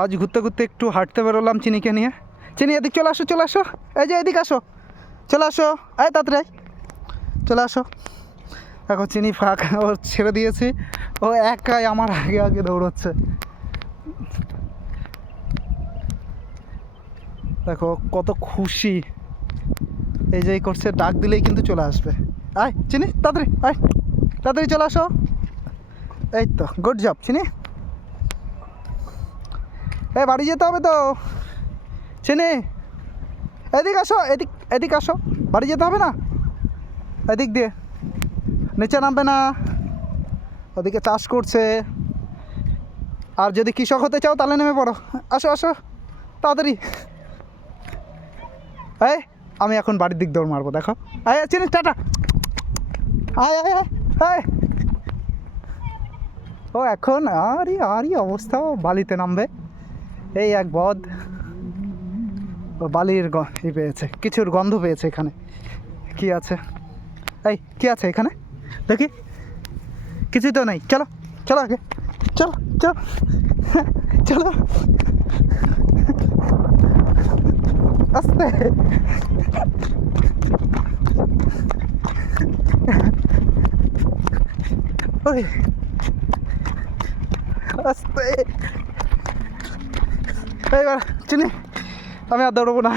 আজ ঘুরতে ঘুরতে একটু হাঁটতে বেরোলাম চিনিকে নিয়ে। চিনি এদিক চলে আসো, চলে আসো, এই যে এদিক আসো, চলে আসো, এই তাড়াতাড়ি চলে আসো। এখন চিনি ফাঁকা, ও ছেড়ে দিয়েছি, ও একাই আমার আগে আগে দৌড়চ্ছে। দেখো কত খুশি, এই যে এই করছে, ডাক দিলেই কিন্তু চলে আসবে। আয় চিনি তাড়াতাড়ি, আয় তাড়াতাড়ি চলে আসো। এই তো, গুড জব চিনি। বাড়ি যেতে হবে তো চিনি, এদিক আসো, এদিক এদিক আসো, বাড়ি যেতে হবে না, এদিক দিয়ে নিচে নামবে না, ওদিকে চাষ করছে। আর যদি কৃষক হতে চাও তাহলে নেমে পড়ো, আসো আসো তাড়াতাড়ি। এই আমি এখন বাড়ির দিক দৌড় মারবো, দেখো। আয় চিনি, টাটা, আয় আয় আয় আয়। ও এখন আরই অবস্থা, বালিতে নামবে। এই এক বদ বালির পেয়েছে, কিছুর গন্ধ পেয়েছে। এখানে কি আছে? এই কি আছে এখানে দেখি? কিছুই তো নেই। চলো চলো আগে, চলো চলো চলো, আস্তে। ওই আস্তে। এইবার চিনি আমি আর দৌড়বো না।